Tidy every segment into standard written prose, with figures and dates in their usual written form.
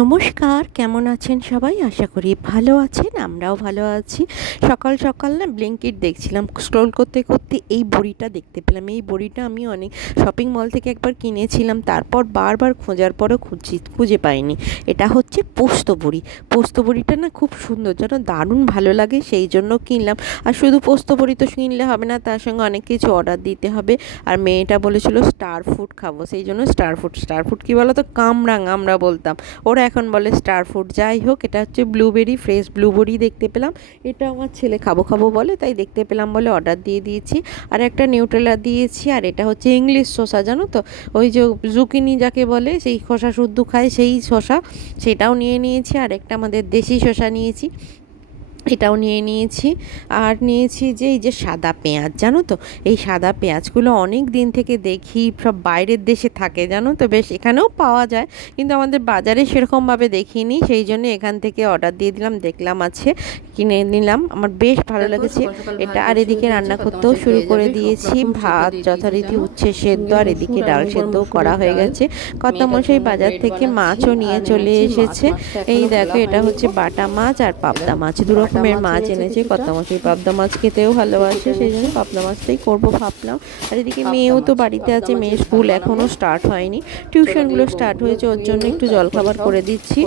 নমস্কার, কেমন আছেন সবাই? আশা করি ভালো আছেন, আমরাও ভালো আছি। সকাল সকাল না ব্লিঙ্কিট দেখছিলাম, স্ক্রল করতে করতে এই বড়িটা দেখতে পেলাম। এই বড়িটা আমি অনেক শপিং মল থেকে একবার কিনেছিলাম, তারপর বারবার খোঁজার পরও খুঁজে পাইনি। এটা হচ্ছে পোস্ত বড়ি। পোস্ত বড়িটা না খুব সুন্দর, যেন দারুণ ভালো লাগে, সেই জন্য কিনলাম। আর শুধু পোস্ত বড়ি তো কিনলে হবে না, তার সঙ্গে অনেক কিছু অর্ডার দিতে হবে। আর মেয়েটা বলেছিল স্টার ফুড খাবো, সেই জন্য স্টার ফুড কী বলো তো, কামরাঙা আমরা বলতাম, ওরা এখন বলে স্টার ফুড। যাই হোক, এটা হচ্ছে ব্লুবেরি, ফ্রেশ ব্লুবেরি দেখতে পেলাম। এটা আমার ছেলে খাবো খাবো বলে, তাই দেখতে পেলাম বলে অর্ডার দিয়ে দিয়েছি। আর একটা নিউট্রেলা দিয়েছি। আর এটা হচ্ছে ইংলিশ শসা, জানো তো, ওই যে জুকিনি যাকে বলে, সেই খোসা শুদ্ধ খায় সেই শসা, সেটাও নিয়ে নিয়েছি। আর একটা আমাদের দেশি শসা নিয়েছি, এটাও নিয়ে নিয়েছি। আর নিয়েছি যে এই যে সাদা পেঁয়াজ, জানো তো, এই সাদা পেঁয়াজগুলো অনেক দিন থেকে দেখি সব বাইরের দেশে থাকে, জানো তো, বেশ এখানেও পাওয়া যায়, কিন্তু আমাদের বাজারে সেরকমভাবে দেখিনি, সেই জন্য এখান থেকে অর্ডার দিয়ে দিলাম, দেখলাম আছে, কিনে নিলাম। আমার বেশ ভালো লেগেছে এটা। আর এদিকে রান্না করতেও শুরু করে দিয়েছি। ভাত যথারীতি উচ্ছে সেদ্ধ, আর এদিকে ডাল সেদ্ধও করা হয়ে গেছে। কর্তামশাই বাজার থেকে মাছও নিয়ে চলে এসেছে। এই দেখো, এটা হচ্ছে বাটা মাছ আর পাবদা মাছ, দু রকমের মাছ এনেছে কর্তামশাই। পাবদা মাছ খেতেও ভালোবাসে, সেই জন্য পাবদা মাছটাই করবো ভাবলাম। আর এদিকে মেয়েও তো বাড়িতে আছে, মেয়ের স্কুল এখনও স্টার্ট হয়নি, টিউশনগুলো স্টার্ট হয়েছে, ওর জন্য একটু জলখাবার করে দিচ্ছি।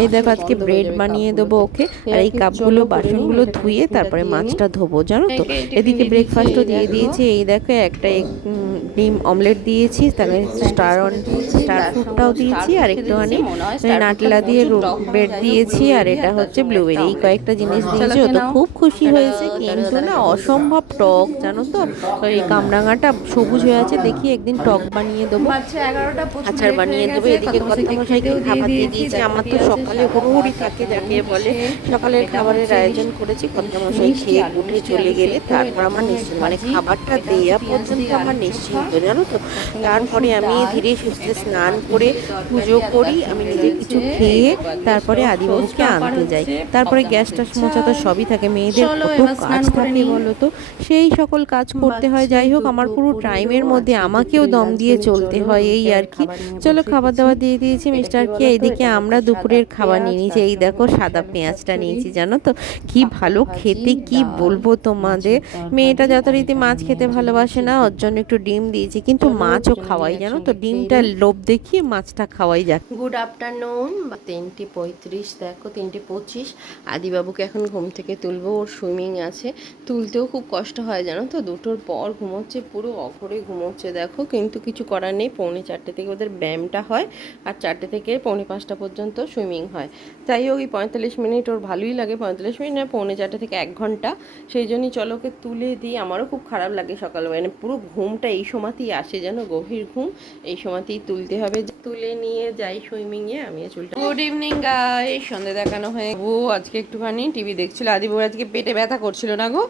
এই দেখো, আজকে ব্রেড বানিয়ে দেবো ওকে। আর এই কাপগুলো বাসনগুলো ধুয়ে তারপরে মাছটা ধোবো, জানো তো। এদিকে ব্রেকফাস্টও দিয়ে দিয়েছি। এই দেখো, একটা ডিম অমলেট দিয়েছি, তাহলে স্টার ফুডটাও দিয়েছি, আর একটুখানি নাটলা দিয়ে ব্রেড দিয়েছি। আর এটা হচ্ছে ব্লুবেরি, এই কয়েকটা জিনিস দিয়েছি। ও তো খুব খুশি হয়েছে, কিন্তু না অসম্ভব টক, জানো তো। এই কামরাঙাটা সবুজ হয়ে আছে, দেখি একদিন টক বানিয়ে দেবো, আচার বানিয়ে দেবো। এদিকে কর্তামশাইকে খাবার দিয়ে দিয়েছি। আমার তো সকালে হুড়োহুড়ি থাকে যাকে বলে, সকালের খাবারের আয়োজন করেছি। কর্তামশাই খেয়ে উঠে চলে গেলে তারপর আমার নিশ্চিন্ত, মানে খাবারটা দেওয়া পর্যন্ত আমার নিশ্চিন্ত, জানো তো। তারপরে আমি ধীরে সুস্থে স্নান করে পুজো করি, আমি নিজে কিছু খেয়ে তারপরে আদিবাবুকে আনতে যাই। তারপরে গ্যাস টাস মোছা তো সবই থাকে, মেয়েদের কত কাজ থাকে বলো তো, সেই সকল কাজ করতে হয়। যাই হোক, আমার পুরো টাইমের মধ্যে আমাকেও দম দিয়ে চলতে হয়, এই আর কি। চলো, খাবার দাবার দিয়ে দিয়েছি মিস্টারকে। এইদিকে আমরা দুপুরের খাবার নিয়ে নিয়েছি। এই দেখো, সাদা পেঁয়াজটা নিয়েছি, জানো তো, কি ভালো খেতে, কি বলবো তোমাদের। মেয়েটা যথারীতি মাছ খেতে ভালোবাসে না, ওর জন্য একটু ডিম দিয়েছি, কিন্তু মাছও খাওয়াই, জানো তো, ডিমটা লোভ দেখিয়ে মাছটা খাওয়াই যাক। গুড আফটারনুন, 3:35, দেখো 3:25। আদিবাবুকে এখন ঘুম থেকে তুলবো, ওর সুইমিং আছে, তুলতেও খুব কষ্ট হয়, জানো তো, দুটোর পর ঘুমোচ্ছে, পুরো অঘরে ঘুমোচ্ছে দেখো, কিন্তু কিছু করার নেই। 4:45 থেকে ওদের ব্যায়ামটা হয়, আর 4টে থেকে 4:45 পর্যন্ত সুইমিং হয়। যাই হোক, এই 45 মিনিট ওর ভালোই লাগে, 45 মিনিট না, 4:45 থেকে 1 ঘন্টা, সেই জন্যই চলো ওকে তুলে দিই। আমারও খুব খারাপ লাগে সকালবেলা, মানে পুরো ঘুমটা এই সময়তেই আসে, যেন গভীর ঘুম, এই সময়তেই তুলতে হবে। তুলে নিয়ে যাই সুইমিংয়ে, আমি চুলটা। গুড ইভিনিং গাইস, সন্ধে দেখানো হয়ে ও আজকে একটুখানি টিভি দেখছিল। আদিবাবু আজকে পেটে ব্যথা করছিল না গো,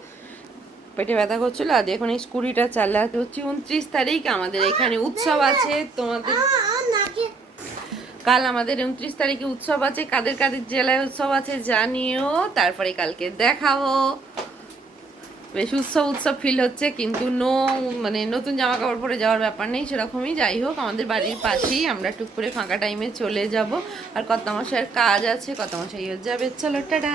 পেটে ব্যথা করছিল। আজ এখন এই স্কুটিটা চালাতে হচ্ছে। 29 তারিখ আমাদের এখানে উৎসব আছে, তোমাদের কাল আমাদের 29 তারিখে উৎসব আছে, কাদের কাদের জেলায় উৎসব আছে জানিও, তারপরে কালকে দেখাবো। বেশ উৎসব ফিল হচ্ছে, কিন্তু মানে নতুন জামা কাপড় পরে যাওয়ার ব্যাপার নেই সেরকমই। যাই হোক, আমাদের বাড়ির পাশেই, আমরা টুক করে ফাঁকা টাইমে চলে যাব। আর কর্তামশাইয়ের কাজ আছে, কর্তামশাইও যাবে। চলো, টাটা।